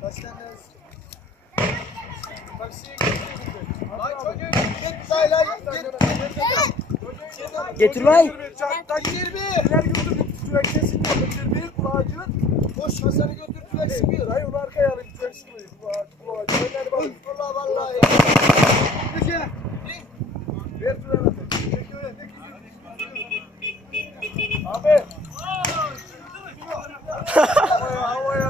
Taşlanız. Taksiye gittik. Ay çocuğum git lay lay git. Getir lay. Takdir bir. Diğer götürdük. Tüvekte sıkıyor. Getir bir kulağı cıvıt. Boş hasarı götür tüvek sıkıyor. Hayır onu arkaya yarın tüvek sıkıyor. Kulağı cıvıt. Öner bak. Vallahi vallahi. Kıcı. Ver tüvek atı. Abi. Havaya havaya.